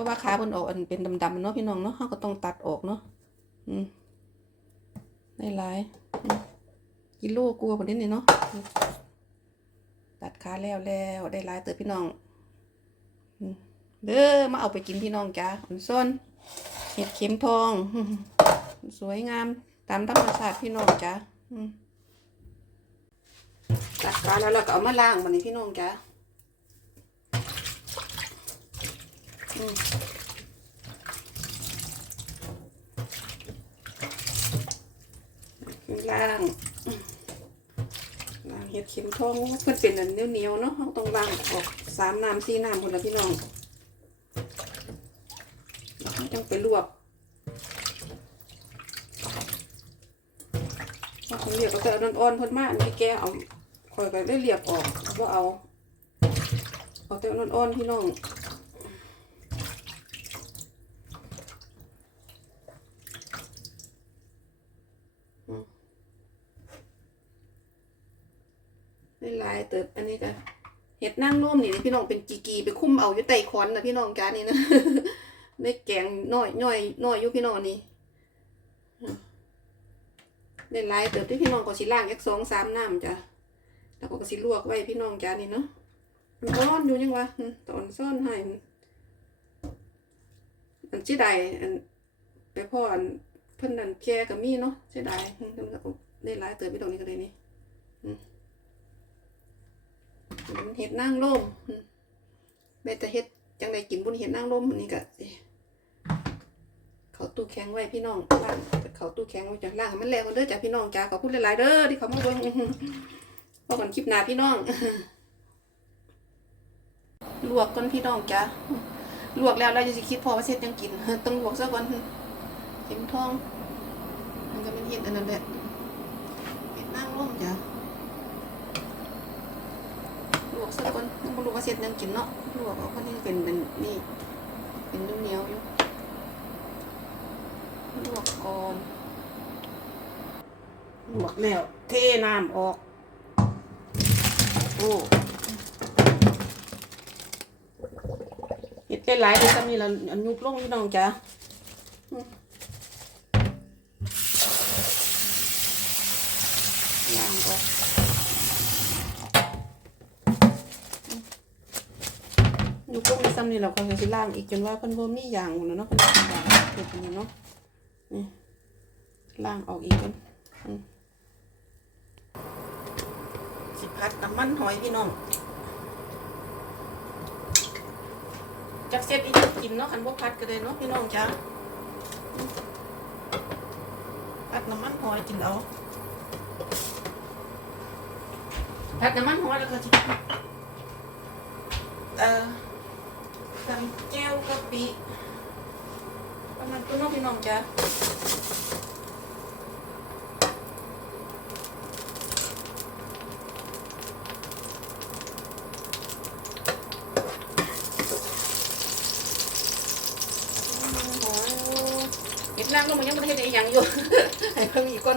ราะว่าขาเพิ่นออกอันเป็นดำๆเนาะพี่น้องเนาะเฮาก็ต้องตัดออกเนาะอืมได้หลายกิโลกลัวบ่ได้นี่เนาะตัดขาแล้วแล้วได้หลายเติบพี่น้องเด้อมาเอาไปกินพี่น้องจ้าอันซ้อนเห็ดเข็มทอง สวยงามตามธรรมชาติพี่น้องจ้าตัดขาแล้วเราก็เอามาล้างบัดนี้พี่น้องจ้า อืม ล่างล่างเห็ดเข็มทองเพื่อนเป็นอันเหนียวๆเนาะเราต้องล้างออกสามน้ำสี่น้ำคนละพี่น้องแล้วเราจังไปลวกเอาของเหลียบก็แต่อันอ่อนๆเพิ่นมากไม่แกเอาคอยไปได้เหลียบออกว่าเอาเอาแต่อันอ่อนๆพี่น้อง หลายๆ เติบอันนี้ก็เห็ดนั่งร่มนี่พี่น้องเป็นกีกีไปคุ้มเอาอยู่ใต้คอนนะพี่น้องจ้านี่นะได้แกงน้อยน้อยน้อยอยู่พี่น้องนี่ได้หลายเติบที่พี่น้องก็สิล่างยักสองสามน้ำจ้ะแล้วก็สิลวกไว้พี่น้องจ้านี่เนาะมันร้อนอยู่ยังวะตอนซ่อนให้อันเสีดายอันไปพ่ออันเพิ่นนั่นแกกับมีเนาะเสีดายอืมมันก็ได้หลายเติบพี่น้องนี่ก็เลยนี่ เห็ดนางร่มแม่แต่เห็ดจังไดกินบุญเห็ดนางร่มนี่ก็เขาตู้แข็งไว้พี่น้องล่างเขาตู้แข็งไว้จากล่างมันแรงกันเด้อจ้ะพี่น้องจ้าขอบคุณหลายๆเด้อที่เขามาเบิ่งพอกันคลิปหน้าพี่น้องลวกก่อนพี่น้องจ้าลวกแล้วเราจะคิดพอว่าเสร็จยังกินต้องลวกซะก่อนเข็มทอง มันก็เป็นเห็ดอันนั้นแหละเห็ดนางร่มจ้า ลวกสักคนยังบ่รู้ว่าเสร็จยังกินเนาะลวกเอาคนที่เป็นเป็นนี่ เป็นนุ่มเหนียวอยู่ลวกก่อนลวกแล้วเทน้ำออก โอ้เห็ดหลายๆเลยก็มีละอันยุบลงพี่น้องจ้ะอืมล้างออก อยู่กุ้ง ซ้ำนี่เราก็จะสิล่างอีกจนว่าเพิ่นบ่มีอย่างหมดแล้วเนาะเพิ่นสิล่างเก็บอันนี้เนาะนี่ล่างออกอีกกันสิพัดน้ำมันหอยพี่น้องจักเสียดอีกกินเนาะคันบ่พัดก็ได้เนาะพี่น้องจ้าพัดน้ำมันหอยกินเอาพัดน้ำมันหอยแล้วก็สิเอ่อ ทำแก้วกะปิประมาณตัวน้องพี่น้องจ้ะเห็ดนางลมมันยังไม่ได้เห็ดอหย่างอยู่ให้เพิ่มอีกคน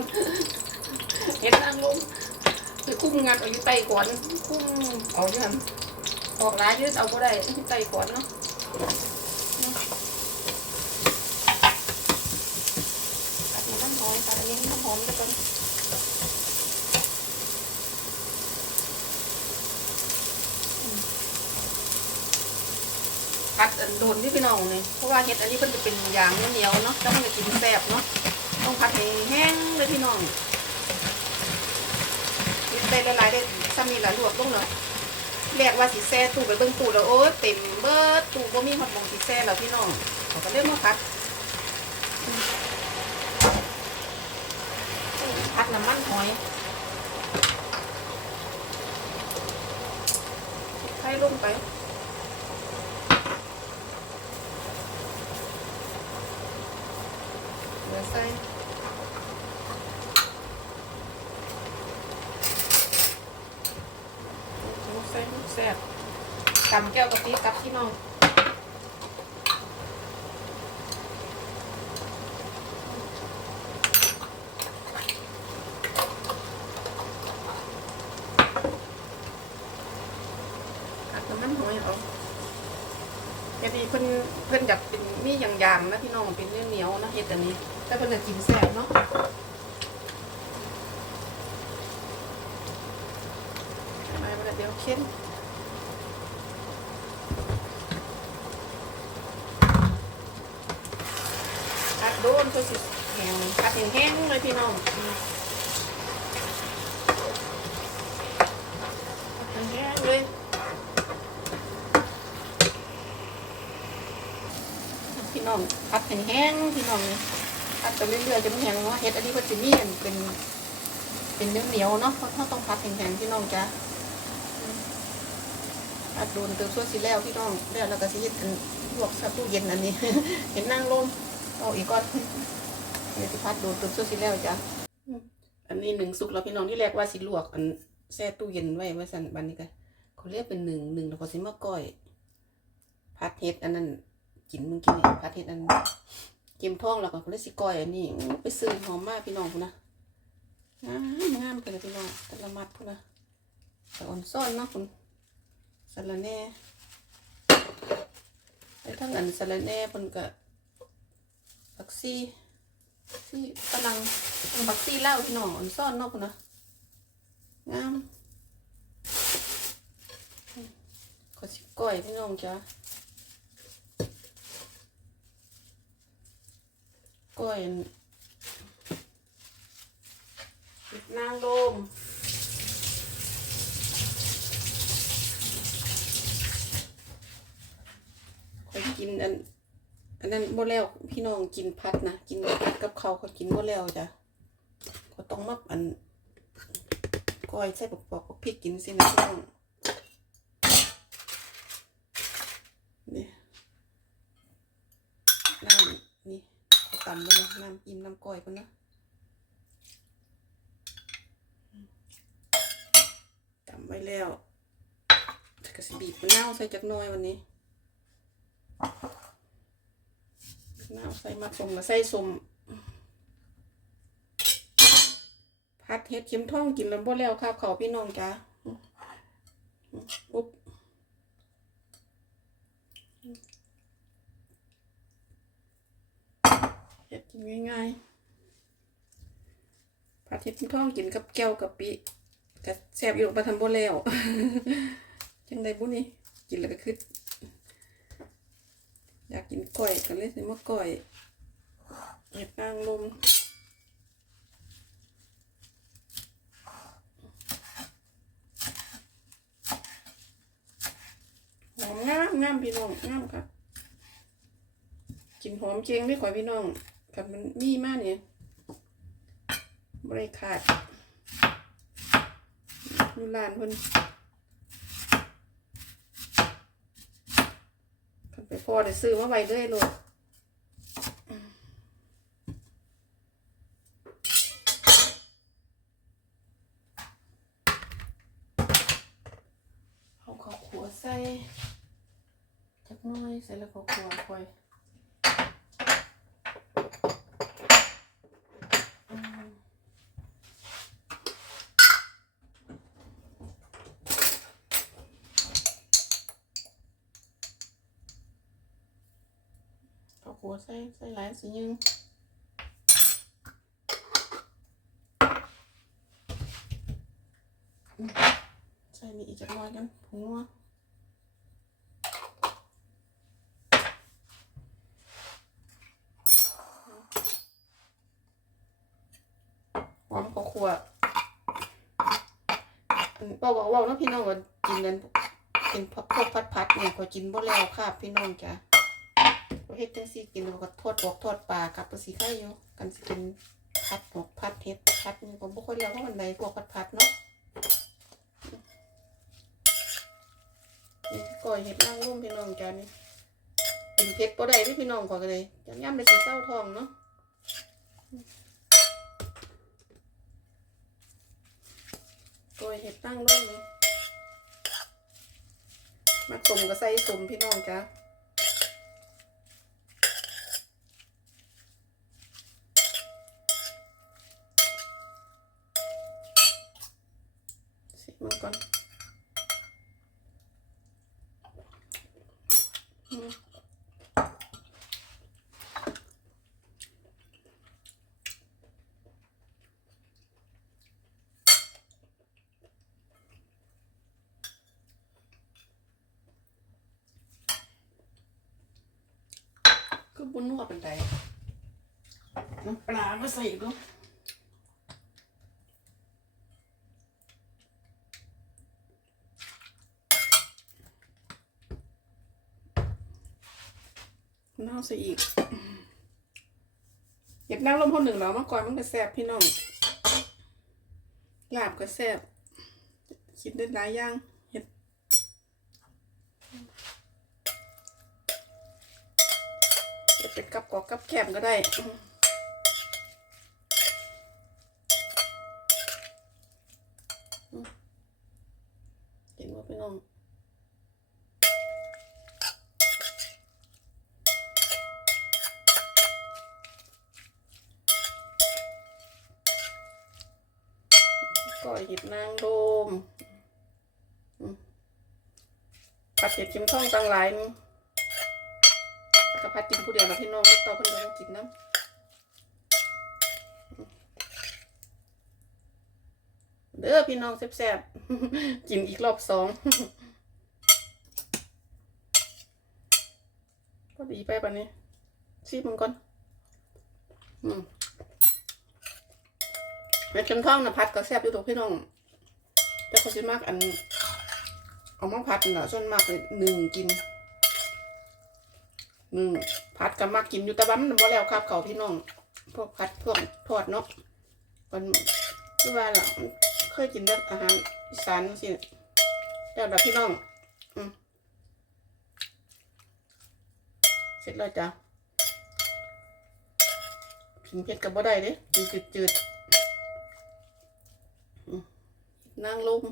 เห็ดนางลมคือคุ้มงานเอาอยู่ไตก่อนคุ้มเอาอยู่หั่นออกร้านยืดเอาก็ได้ไต่ก่อนเนาะตัดน้ำห อมตัดอันนี้น้ำหอมก่อนผัดโดนที่พี่น้องนี่เพราะว่าเห็ดอันนี้มันจะเป็นยางเหนียวเนาะแล้วมันจะกินแซ่บเนาะต้องผัดให้แห้งเลยพี่น้องเห็ดได้หลายๆได้ซ้ำนี่ละลวกลงเลยแรกว่าสิแซ่ตู้ไปเบิ่งตู้แล้วโอ้เต็มเบิดตู้บ่มีฮอดมองสิแซ่แล้วพี่น้องเขาก็เลยมาพัดอืม พัดน้ำมันหอยให้ลงไปเดี๋ยวใส่ หมูใส่ลูกแซ่บตำแก้วกะทิกับพี่น้องผัดน้ำมันหอยออกเฮ็ดอี นี้เพิ่นเพิ่นอยากเป็นมีอย่างยางๆนะพี่น้องเป็นเหนียวๆนะเฮ็ ดอันนี้ แต่เพิ่นจะกินแซ่บเนาะไม่มันเดี๋ยวเข็นอัดโดนเพื่อสิแห้งอัดแห้งเลยพี่น้องอัดแห้งเลย พี่ น้องพัดแห้งๆพี่น้องพัดไปเรื่อยๆจนแห้งว่าะเฮ็ดอันนี้ก็จะมีอันเป็นเป็นเนื้อเหนียวเนาะเพราะถ้าต้องพัดแห้งๆพี่น้องจ้ะพัดโดนเติมส่วสิแล้วพี่น้องแล้วเราก็สิเฮ็ดอันลวกซับตู้เย็นอันนี้ เห็นนั่งลมเอาอีกก้อนเดี๋ยวสิพัดโดนเติมส่วสิแล้วจ้ะอันนี้หนึ่งสุกแล้วพี่น้องที่แรกว่าสิลวกอันแช่ตู้เย็นไว้ไว้สั่นบันนี้ก็เขาเรียกเป็นหนึ่งหนึ่งแล้วก็สิมาก้อยพัดเฮ็ดอันนั้น กินมึงกินเนี่พระอาทิตย์อันเกมทองแล้วก็คนละสิก้อยอันนี้ไปซื้อหอมมากพี่น้องคุณนะงามงามกันเลยพี่น้องแตละมัดคุณนะแต่อ่อนซ่อนเนาะคุณสาระแน่ไอ้ทั้งอันสาระแน่เพิ่นก็บักซี่ซี่ฝรั่งบักซี่เหล้าพี่น้องอ่อนซ่อนเนาะคุณนะงามขอสิก้อยพี่น้องจ้า ก้อยนางลมคอยกินอันอันนั้นบ่แล้วพี่น้องกินพัดนะกินพัดกับเขาเขากินบ่แล้วจ้ะก็ต้องมาอันก้อยใส่ปอกปอกพริกกินสินะพี่น้องนี่น้ำนี่ ตำเลยนะน้ำอิ่มน้ำก้อยพุ่นนะตำไว้แล้วก็สิบีบมะนาวใส่จักน่อยวันนี้มะนาวใส่มาสมมาใส่สมพัดเฮ็ดเข็มท่องกินล้วบ่แล้วครับเขาพี่น้องจ้าอุ๊บเฮ็ด กินง่ายๆผัดเฮ็ดท่องกินกับแก้วกับปิก็แซ่บอยู่ประทำบ่แล้วจังไดบุนี่กินแล้วก็คืออยากกินก้อยก็เลยสิมาก้อยเห็ดนางลมหอมงามงามพี่น้องงามค่ะกินหอมเจงไม่ขอยพี่น้อง กับมันมีมากเนี่ยบริขาดอยู่ร้านพนคันไปพอได้ซื้อมาไว้เรื่อยโลดเอาข้าวขัวใส่จักน้อยใส่แล้วข้าวขัวคอย ข้าวขัวใส่ใส่หลายสิยังอืมใส่นี่อีกจักหน้อยกันผงนัวหอมข้าวคั่วบาเบาเบาเนาพี่น้องว่ากินนั้นกินพวกพัดพัดๆเนี่ยก็กินบ่แล้วค่ะพี่น้องจ้ะ เฮ็ดจังซี่กินแล้วก็ทอดบอกทอดปลากับก็สิไข่อยู่กันสิกินพัดหมกพัดเฮ็ดพัดนี่ก็บ่ค่อยแล้วเพราะมันใดพวกพัดพัดเนาะนี่ก้อยเฮ็ดนางร่มพี่น้องจ้ะนี่กินเผ็ดบ่ได้พี่น้องขอก็เลยจังยามได้สิเศร้าท้องเนาะตัวเห็ดตั้งร่มนี้มาสมกับใส่สมพี่น้องจ้ะสิมันก่อนอืม คือ บุญนัวเป็นไดน้ำปลามาใส่อีกดูน่าใส่อีกเห็ดนางลมคนหนึ่งแล้วมาก่อนมันก็แซ่บพี่น้องลาบก็แซ่บคิดได้หลายอย่าง เป็นกับกอกกับแคมก็ได้เห็นว่าพี่น้องก่อยห็ดนางโดมปัดเห็ดเข็มทองต่างหลายนี่ กระพัดกินผู้เดียวนะพี่น้องลูกต่าเพิ่นก็ต้องกินน้ำเด้อพี่น้องแซ่บๆ กินอีกรอบสองก็ดีไปปะนี้ซีมันก่อน อืมเม็ดเข็มทองนะพัดก็แซ่บอยู่ตัวพี่น้องแต่เขาสิมากอัน เอามาพัดน่ะส่วนมากเลยหนึ่งกิน อืมผัดกับมากินอยู่แต่ว่ามันบ่แล้วครับ เขาพี่น้องพวกผัดพวกทอดเนาะมันคือว่าล่ะเคยกินแบบอาหารอีสานสิแล้วแบบพี่น้อง อืมเสร็จแล้วจ้ะกินเผ็ดกับบ่ได้เด้กินจืดๆอืมนางลม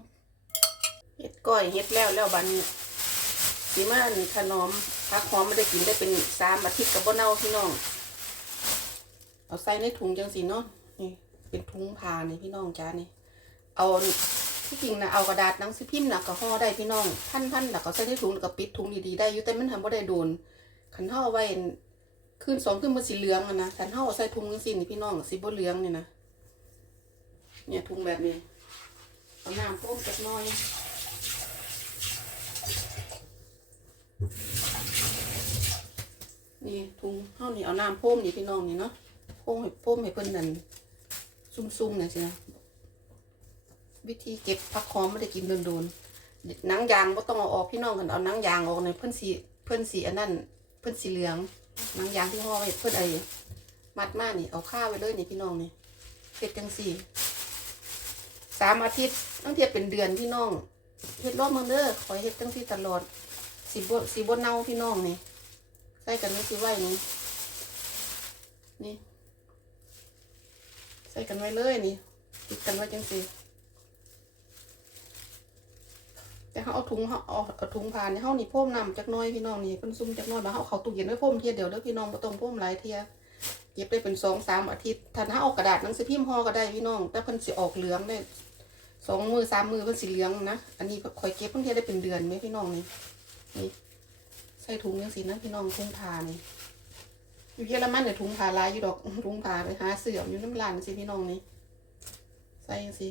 เฮ็ดก้อยเฮ็ดแล้วแล้วบันี้สีมาอันขนม พักหอมไม่ได้กินได้เป็นสามอาทิตย์กับบ่เน่าพี่น้อง เอาใส่ในถุงจังสีเนาะนี่เป็นถุงผ้านี่พี่น้องจ้านี่ เอาที่จริงนะเอากระดาษหนังสือพิมพ์นะก็ห่อได้พี่น้องพันพันแล้วก็ใส่ในถุงแล้วก็ปิดถุงดีๆได้อยู่แต่มันทำบ่ได้โดนขันห่อไว้คืนสองคืนมันสีเหลืองอะนะขันห่อใส่ถุงจังสีนี่พี่น้องสีบ่เหลืองเนี่ยนะเนี่ยถุงแบบนี้เอาน้ำต้มจักน้อย นี่ถุงเฮานี่เอาน้ำพ่มนี่พี่น้องนี่เนาะพ่มให้พ่มให้เพิ่นนั่นซุ่มๆน่ะสินะวิธีเก็บผักหอมไม่ได้กินโดนๆนังยางบ่ต้องเอาออกพี่น้องกันเอานังยางออกเนี่ยเพิ่นสีเพิ่นสีอันนั้นเพิ่นสีเหลืองนังยางที่ห่อไว้เพิ่นไอ้มัดมานี่เอาข้าวไว้เลยนี่พี่น้องนี่เฮ็ดจังสี่สามอาทิตย์ตั้งเทียบเป็นเดือนพี่น้องเฮ็ดรอบมึงเด้อขอให้เฮ็ดจังสี่ตลอดสีบสีบ่เน่าพี่น้องนี่ ใส่กันไว้สิไว้นี่นี่ ใส่กันไว้เลยนี่ติดกันไว้จังสิแต่เขาเอาถุงเขาเอาเอาถุงผ่านเนี่ยเขานี่พ่มน้ำจักน้อยพี่น้องนี่เพิ่นซุ่มจักน้อยมาเขาเขาตู้เย็นไว้พ่มเทียเดียวเด้อพี่น้องบ่ต้องพ่มหลายเทียเก็บได้เป็นสองสามอาทิตย์ถ้าเขาเอากระดาษหนังสือพิมพ์ห่อก็ได้พี่น้อง แต่เพิ่นสิออกเหลืองได้สองมือสามมือเพิ่นสิเหลืองนะ อันนี้คอยเก็บเพิ่นเทียได้เป็นเดือนไหมพี่น้องนี่นี่ ใส่ถุงยังสินะพี่น้องถุงผ้านี่อยู่เยอรมันเนี่ยถุงผ้าลายอยู่ดอกถุงผ้าไปหาเสื่อมอยู่น้ำลานสิพี่น้องนี่ใส่ยังสิ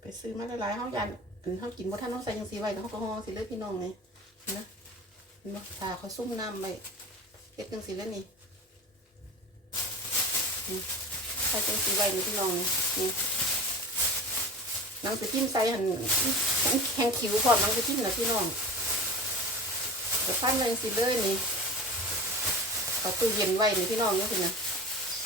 ไปซื้อมาหลายๆเขายันอันเขากินว่าท่านต้องใส่ยังสีไว้แล้วเขาก็ห่อสิเลยพี่น้องนี่นะเห็นบ่ผ้าเขาซุ่มน้ำไว้เฮ็ดจังสิเลยนี่นี่ใส่จังสีไว้นี่พี่น้องนี่ นังสือพิมพ์ใส่หันแข็งคิวพร้อมหนังสือพิมพ์นะพี่น้องเดี๋ยวพันเลยสิเลยนี่เอาตู้เย็นไว้นี่พี่น้องนี่สินะ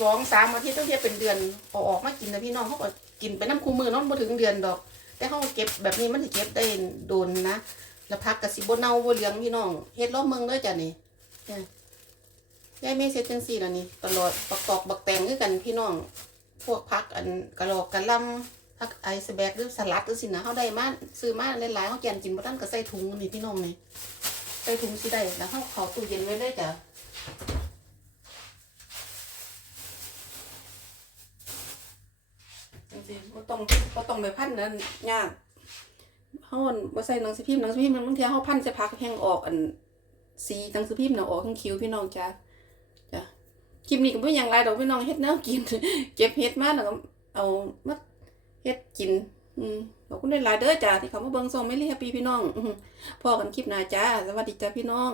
สองสามอาทิตย์ต้องเทียบเป็นเดือนเอออกมากินนะพี่น้องเขาก็กินไปน้ำคูมือน้องมาถึงเดือนดอก แต่เขาเก็บแบบนี้มันจะเก็บได้โดนนะแล้วพักกับสิบเน่าบ่เหลืองพี่น้องเฮ็ดรอบเมืองเด้อจ้ะนี่ยายไม่เซ็ตจังสี่แล้วนี่ตลอดบักอกบักแตงคือกันพี่น้อง พวกพักอันกระโหลกกระลำ ผักไอซ์แบกหรือสลัดหรือสินะเขาได้มาซื้อมาหลายๆเขาแกนกินบ่ทันก็ใส่ถุงนี่พี่น้องนี่ใส่ถุงสิได้แล้วเขาเขาตู้เย็นไว้เลยจ้ะจังซี่บ่ต้องบ่ต้องไปพันนั้นยากเฮาบ่ใส่หนังสือพิมพ์หนังสือพิมพ์มันบางทีเฮาพันใส่ผักแห้งออกอันสีหนังสือพิมพ์น่ะออกทั้งคิ้วพี่น้องจ้ะจ้ะคลิปนี้ก็บ่หยังหลายดอกพี่น้องเฮ็ดแนวกิน เก็บเฮ็ดมาแล้วก็เอามา เฮ็ดกิน อืมขอบคุณหลายๆเด้อจ้าที่เขามาเบิ่งส่งไม่รีแฮปปี้พี่น้องพ่อหือพอกันคลิปหน้าจ้า สวัสดีจ้าพี่น้อง